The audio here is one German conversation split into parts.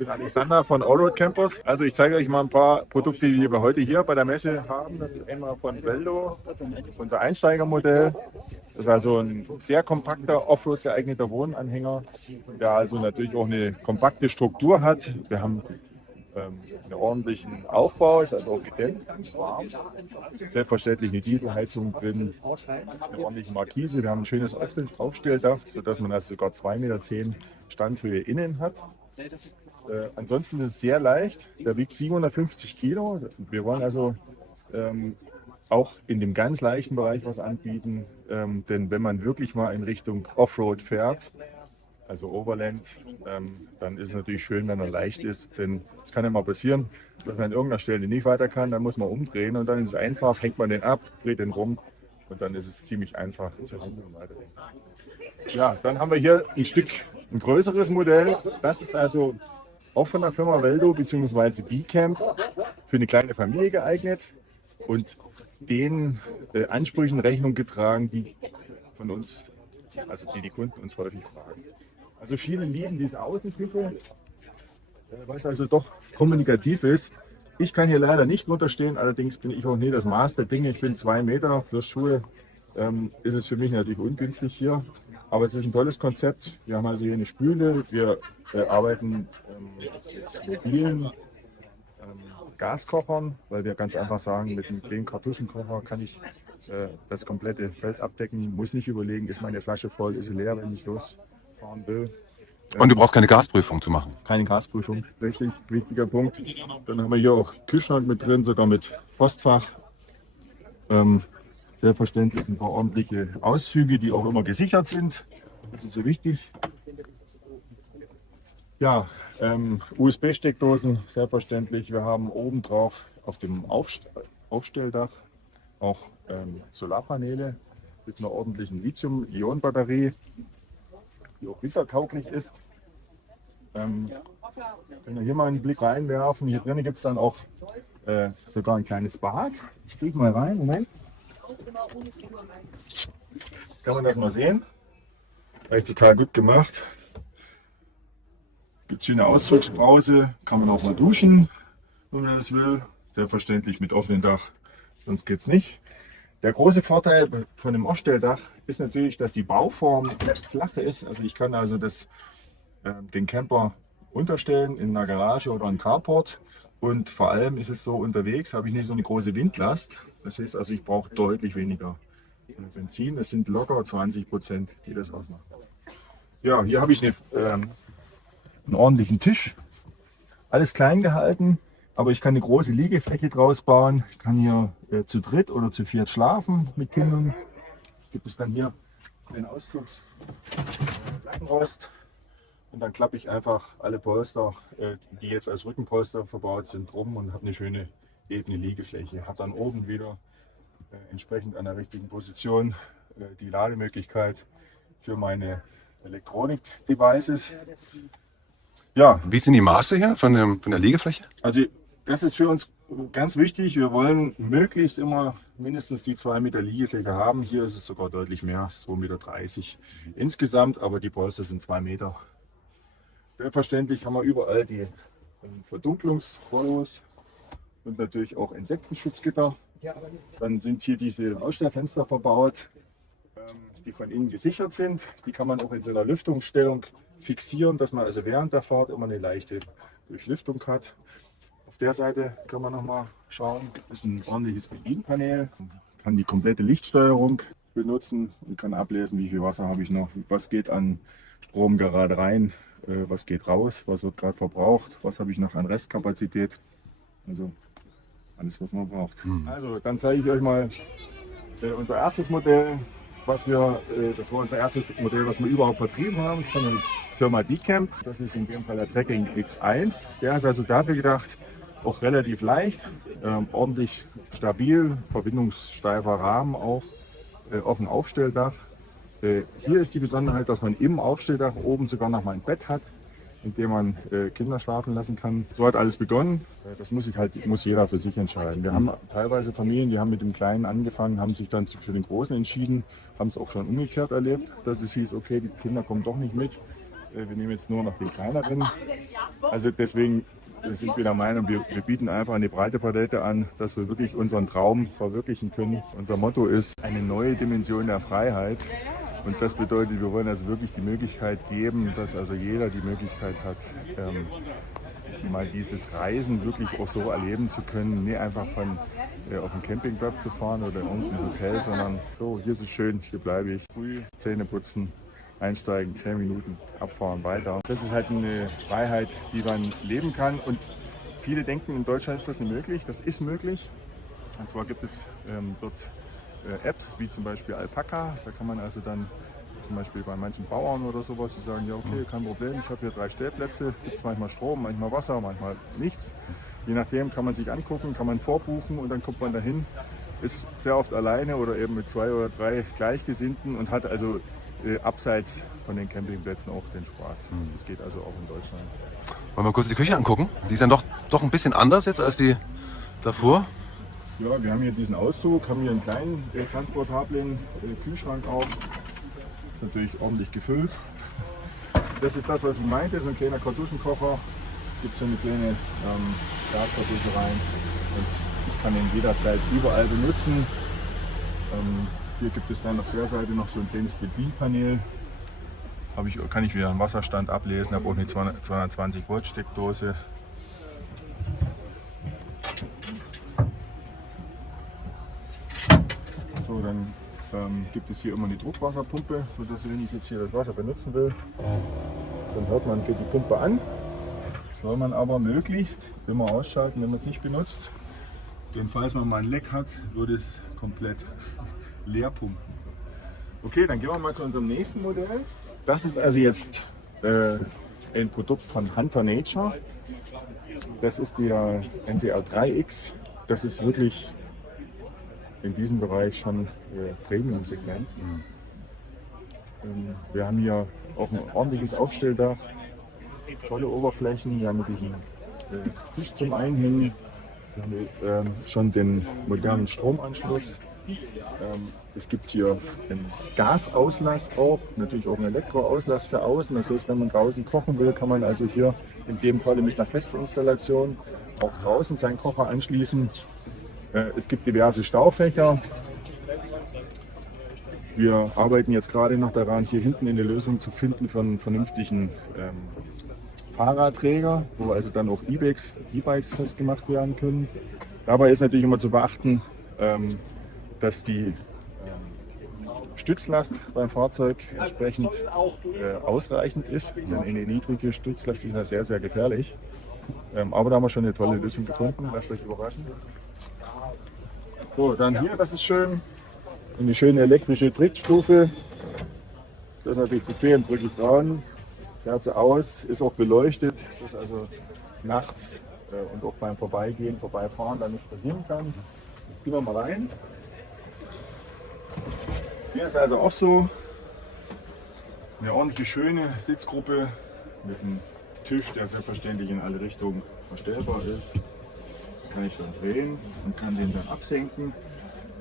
bin Alexander von Allroad Campers. Also ich zeige euch mal ein paar Produkte, die wir heute hier bei der Messe haben. Das ist einmal von Veldo, unser Einsteigermodell. Das ist also ein sehr kompakter, Offroad geeigneter Wohnanhänger, der also natürlich auch eine kompakte Struktur hat. Wir haben einen ordentlichen Aufbau, ist also auch gedämmt, warm. Selbstverständlich eine Dieselheizung drin, eine ordentliche Markise. Wir haben ein schönes Aufstelldach, sodass man also sogar 2,10 Meter Standhöhe innen hat. Ansonsten ist es sehr leicht, der wiegt 750 Kilo. Wir wollen also auch in dem ganz leichten Bereich was anbieten, denn wenn man wirklich mal in Richtung Offroad fährt, also Overland, dann ist es natürlich schön, wenn er leicht ist, denn es kann ja mal passieren, dass man an irgendeiner Stelle nicht weiter kann, dann muss man umdrehen und dann ist es einfach, hängt man den ab, dreht den rum und dann ist es ziemlich einfach zu handeln und weiter. Ja, dann haben wir hier ein größeres Modell, das ist also auch von der Firma Veldo bzw. B-Camp für eine kleine Familie geeignet und den Ansprüchen Rechnung getragen, die von uns, also die Kunden uns häufig fragen. Also viele lieben diese Außengriffe, was also doch kommunikativ ist. Ich kann hier leider nicht runterstehen, allerdings bin ich auch nie das Maß der Dinge. Ich bin 2 Meter, für Schuhe ist es für mich natürlich ungünstig hier. Aber es ist ein tolles Konzept. Wir haben also hier eine Spüle, wir arbeiten mit mobilen Gaskochern, weil wir ganz einfach sagen, mit einem kleinen Kartuschenkocher kann ich das komplette Feld abdecken, muss nicht überlegen, ist meine Flasche voll, ist sie leer, wenn ich losfahren will. Und du brauchst keine Gasprüfung zu machen. Keine Gasprüfung, richtig, wichtiger Punkt. Dann haben wir hier auch Kühlschrank mit drin, sogar mit Postfach. Selbstverständlich ein paar ordentliche Auszüge, die auch immer gesichert sind. Das ist so wichtig. Ja, USB-Steckdosen, selbstverständlich. Wir haben oben drauf auf dem Aufstelldach auch Solarpaneele mit einer ordentlichen Lithium-Ionen-Batterie, die auch wintertauglich ist. Können wir hier mal einen Blick reinwerfen. Hier drinnen gibt es dann auch sogar ein kleines Bad. Ich kriege mal rein, Moment. Kann man das mal sehen? Echt total gut gemacht. Gibt es hier eine Auszugsbrause, kann man auch mal duschen, wenn man das will. Selbstverständlich mit offenem Dach, sonst geht es nicht. Der große Vorteil von dem Aufstelldach ist natürlich, dass die Bauform flach ist. Also ich kann also den Camper unterstellen in einer Garage oder einem Carport. Und vor allem ist es so, unterwegs habe ich nicht so eine große Windlast. Das heißt also, ich brauche deutlich weniger Benzin. Es sind locker 20%, die das ausmachen. Ja, hier habe ich einen ordentlichen Tisch. Alles klein gehalten. Aber ich kann eine große Liegefläche draus bauen. Ich kann hier zu dritt oder zu viert schlafen mit Kindern. Gibt es dann hier den Lattenrost. Und dann klappe ich einfach alle Polster, die jetzt als Rückenpolster verbaut sind, drum und habe eine schöne ebene Liegefläche. Habe dann oben wieder entsprechend an der richtigen Position die Lademöglichkeit für meine Elektronik-Devices. Ja. Wie sind die Maße hier von der Liegefläche? Also das ist für uns ganz wichtig. Wir wollen möglichst immer mindestens die 2 Meter Liegefläche haben. Hier ist es sogar deutlich mehr, 2,30 Meter insgesamt, aber die Polster sind 2 Meter. Selbstverständlich haben wir überall die Verdunklungsrollos und natürlich auch Insektenschutzgitter. Dann sind hier diese Ausstellfenster verbaut, die von innen gesichert sind. Die kann man auch in so einer Lüftungsstellung fixieren, dass man also während der Fahrt immer eine leichte Durchlüftung hat. Auf der Seite können wir noch mal schauen. Das ist ein ordentliches Bedienpanel. Man kann die komplette Lichtsteuerung benutzen und kann ablesen, wie viel Wasser habe ich noch, was geht an Strom gerade rein, was geht raus, was wird gerade verbraucht, was habe ich noch an Restkapazität. Also alles, was man braucht. Also dann zeige ich euch mal unser erstes Modell, das war unser erstes Modell, was wir überhaupt vertrieben haben. Das ist von der Firma B-Camp. Das ist in dem Fall der Trekking X1. Der ist also dafür gedacht, auch relativ leicht, ordentlich stabil, verbindungssteifer Rahmen auch, auf dem Aufstelldach. Hier ist die Besonderheit, dass man im Aufstelldach oben sogar noch mal ein Bett hat, in dem man Kinder schlafen lassen kann. So hat alles begonnen. Das muss jeder für sich entscheiden. Wir haben teilweise Familien, die haben mit dem Kleinen angefangen, haben sich dann für den Großen entschieden, haben es auch schon umgekehrt erlebt, dass es hieß, okay, die Kinder kommen doch nicht mit. Wir nehmen jetzt nur noch die kleineren. Also deswegen sind wir der Meinung, wir bieten einfach eine breite Palette an, dass wir wirklich unseren Traum verwirklichen können. Unser Motto ist eine neue Dimension der Freiheit. Und das bedeutet, wir wollen also wirklich die Möglichkeit geben, dass also jeder die Möglichkeit hat, mal dieses Reisen wirklich auch so erleben zu können. Nicht einfach auf den Campingplatz zu fahren oder in irgendein Hotel, sondern so, hier ist es schön, hier bleibe ich. Früh Zähne putzen, einsteigen, 10 Minuten, abfahren, weiter. Das ist halt eine Freiheit, die man leben kann. Und viele denken, in Deutschland ist das nicht möglich. Das ist möglich. Und zwar gibt es dort Apps wie zum Beispiel Alpaca. Da kann man also dann zum Beispiel bei manchen Bauern oder sowas, die sagen, ja okay, kein Problem, ich habe hier 3 Stellplätze, gibt es manchmal Strom, manchmal Wasser, manchmal nichts. Je nachdem kann man sich angucken, kann man vorbuchen und dann kommt man dahin, ist sehr oft alleine oder eben mit 2 oder 3 Gleichgesinnten und hat also abseits von den Campingplätzen auch den Spaß. Das geht also auch in Deutschland. Wollen wir kurz die Küche angucken? Die ist dann doch ein bisschen anders jetzt als die davor. Ja, wir haben hier diesen Auszug, haben hier einen kleinen transportablen Kühlschrank auch. Ist natürlich ordentlich gefüllt. Das ist das, was ich meinte, so ein kleiner Kartuschenkocher. Gibt so eine kleine Gaskartusche rein und ich kann ihn jederzeit überall benutzen. Hier gibt es dann auf der Seite noch so ein kleines Bedienpanel. Kann ich wieder einen Wasserstand ablesen, habe auch eine 220 Volt Steckdose. So, dann gibt es hier immer eine Druckwasserpumpe, sodass wenn ich jetzt hier das Wasser benutzen will, dann hört man, geht die Pumpe an. Soll man aber möglichst immer ausschalten, wenn man es nicht benutzt. Denn falls man mal ein Leck hat, würde es komplett leer pumpen. Okay, dann gehen wir mal zu unserem nächsten Modell. Das ist also jetzt ein Produkt von Hunter Nature. Das ist der NCR3X. Das ist wirklich in diesem Bereich schon Premium-Segment. Wir haben hier auch ein ordentliches Aufstelldach, tolle Oberflächen. Wir haben mit diesem Tisch zum Einhängen, wir haben schon den modernen Stromanschluss. Es gibt hier einen Gasauslass auch, natürlich auch einen Elektroauslass für außen. Das heißt, wenn man draußen kochen will, kann man also hier in dem Fall mit einer Festinstallation auch draußen seinen Kocher anschließen. Es gibt diverse Staufächer. Wir arbeiten jetzt gerade noch daran, hier hinten eine Lösung zu finden für einen vernünftigen Fahrradträger, wo also dann auch E-Bikes festgemacht werden können. Dabei ist natürlich immer zu beachten, dass die Stützlast beim Fahrzeug entsprechend ausreichend ist. Denn eine niedrige Stützlast ist ja sehr, sehr gefährlich. Aber da haben wir schon eine tolle Lösung gefunden. Lasst euch überraschen. So, dann hier, das ist schön. Eine schöne elektrische Trittstufe. Das ist natürlich bequem, drücke ich dran. Kerze aus, ist auch beleuchtet, dass also nachts und auch beim Vorbeifahren dann nicht passieren kann. Gehen wir mal rein. Hier ist also auch so eine ordentliche, schöne Sitzgruppe mit einem Tisch, der selbstverständlich in alle Richtungen verstellbar ist. Kann ich dann drehen und kann den dann absenken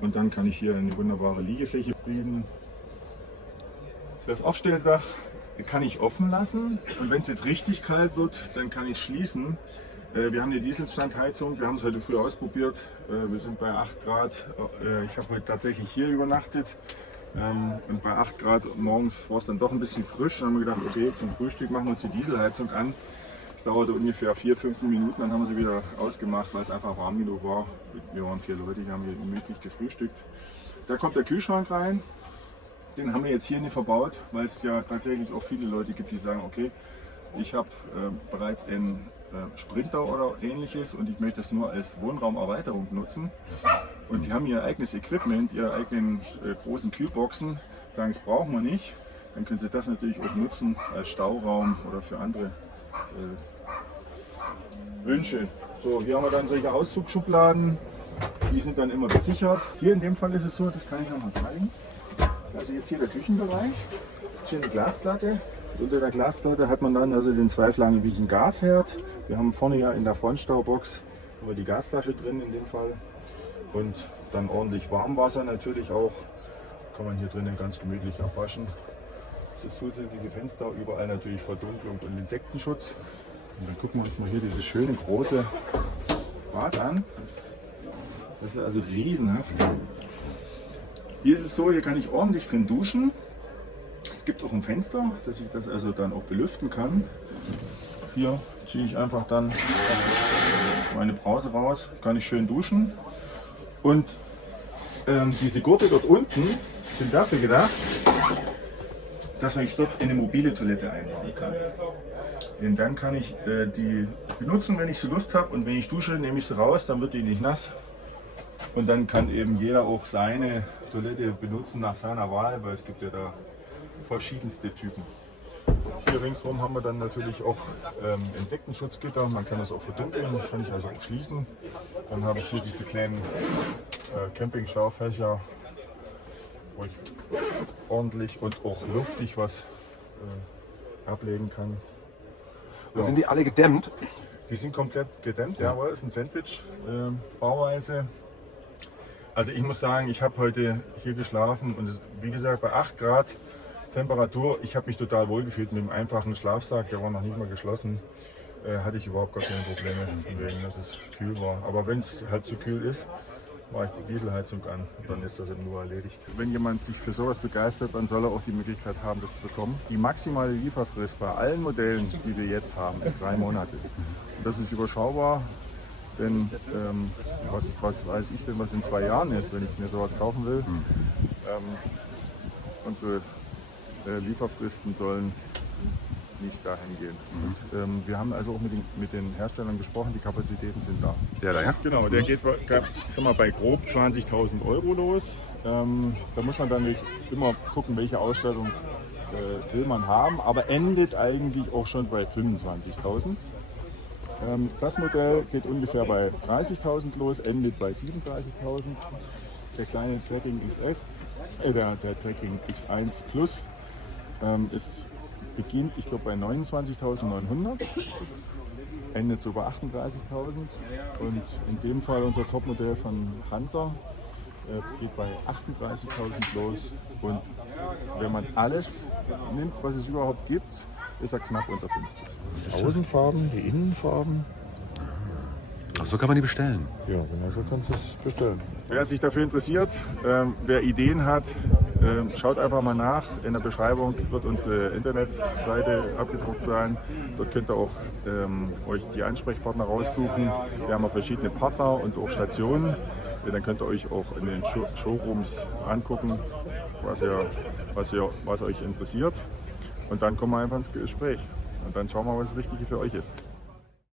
und dann kann ich hier eine wunderbare Liegefläche bilden. Das Aufstelldach kann ich offen lassen und wenn es jetzt richtig kalt wird, dann kann ich schließen. Wir haben eine Dieselstandheizung, wir haben es heute früh ausprobiert. Wir sind bei 8 Grad. Ich habe heute tatsächlich hier übernachtet. Und bei 8 Grad morgens war es dann doch ein bisschen frisch. Dann haben wir gedacht, okay, zum Frühstück machen wir uns die Dieselheizung an. Es dauerte ungefähr 4-5 Minuten, dann haben wir sie wieder ausgemacht, weil es einfach warm genug war. Wir waren 4 Leute, die haben hier gemütlich gefrühstückt. Da kommt der Kühlschrank rein. Den haben wir jetzt hier nicht verbaut, weil es ja tatsächlich auch viele Leute gibt, die sagen, okay, ich habe bereits einen Sprinter oder ähnliches und ich möchte das nur als Wohnraumerweiterung nutzen. Und die haben ihr eigenes Equipment, ihre eigenen großen Kühlboxen, sagen, das brauchen wir nicht. Dann können sie das natürlich auch nutzen als Stauraum oder für andere Wünsche. So, hier haben wir dann solche Auszugschubladen, die sind dann immer gesichert. Hier in dem Fall ist es so, das kann ich noch mal zeigen. Also jetzt hier der Küchenbereich, hier eine Glasplatte. Unter der Glasplatte hat man dann also den zweiflangigen Gasherd. Wir haben vorne ja in der Frontstaubox die Gasflasche drin in dem Fall. Und dann ordentlich Warmwasser natürlich auch. Kann man hier drinnen ganz gemütlich abwaschen. das zusätzliche Fenster, überall natürlich Verdunklung und Insektenschutz. Und dann gucken wir uns mal hier dieses schöne große Bad an. Das ist also riesenhaft. Hier ist es so, hier kann ich ordentlich drin duschen. Es gibt auch ein Fenster, dass ich das also dann auch belüften kann. Hier ziehe ich einfach dann meine Brause raus, kann ich schön duschen. Und diese Gurte dort unten sind dafür gedacht, dass ich dort eine mobile Toilette einbauen kann. Denn dann kann ich die benutzen, wenn ich so Lust habe. Und wenn ich dusche, nehme ich sie raus, dann wird die nicht nass. Und dann kann eben jeder auch seine Toilette benutzen nach seiner Wahl, weil es gibt ja da verschiedenste Typen. Hier ringsherum haben wir dann natürlich auch Insektenschutzgitter. Man kann das auch verdunkeln, das kann ich also auch schließen. Dann habe ich hier diese kleinen Camping-Schaufächer, wo ich ordentlich und auch luftig was ablegen kann. Ja. Sind die alle gedämmt? Die sind komplett gedämmt, jawohl, ist ein Sandwich-Bauweise. Also ich muss sagen, ich habe heute hier geschlafen und es, wie gesagt bei 8 Grad Temperatur, ich habe mich total wohl gefühlt mit dem einfachen Schlafsack, der war noch nicht mal geschlossen, hatte ich überhaupt gar keine Probleme, von wegen, dass es kühl war. Aber wenn es halt zu kühl ist, mache ich die Dieselheizung an und dann ist das eben nur erledigt. Wenn jemand sich für sowas begeistert, dann soll er auch die Möglichkeit haben, das zu bekommen. Die maximale Lieferfrist bei allen Modellen, die wir jetzt haben, ist 3 Monate. Und das ist überschaubar, denn was weiß ich denn, was in 2 Jahren ist, wenn ich mir sowas kaufen will. Unsere Lieferfristen sollen nicht dahin gehen. Und, wir haben also auch mit den Herstellern gesprochen, die Kapazitäten sind da. Der da, ja? Genau, der geht ich sag mal, bei grob 20.000 € los. Da muss man dann immer gucken, welche Ausstattung will man haben, aber endet eigentlich auch schon bei 25.000. Das Modell geht ungefähr bei 30.000 los, endet bei 37.000. Der kleine Trekking XS, der Trekking X1 Plus beginnt, ich glaube, bei 29.900, endet so bei 38.000 und in dem Fall unser Topmodell von Hunter geht bei 38.000 los und wenn man alles nimmt, was es überhaupt gibt, ist er knapp unter 50. Die Außenfarben, die Innenfarben. Ach, so kann man die bestellen. Ja, genau so kannst du es bestellen. Wer sich dafür interessiert, wer Ideen hat, schaut einfach mal nach. In der Beschreibung wird unsere Internetseite abgedruckt sein. Dort könnt ihr auch euch die Ansprechpartner raussuchen. Wir haben auch verschiedene Partner und auch Stationen. Dann könnt ihr euch auch in den Showrooms angucken, was euch interessiert. Und dann kommen wir einfach ins Gespräch. Und dann schauen wir, was das Richtige für euch ist.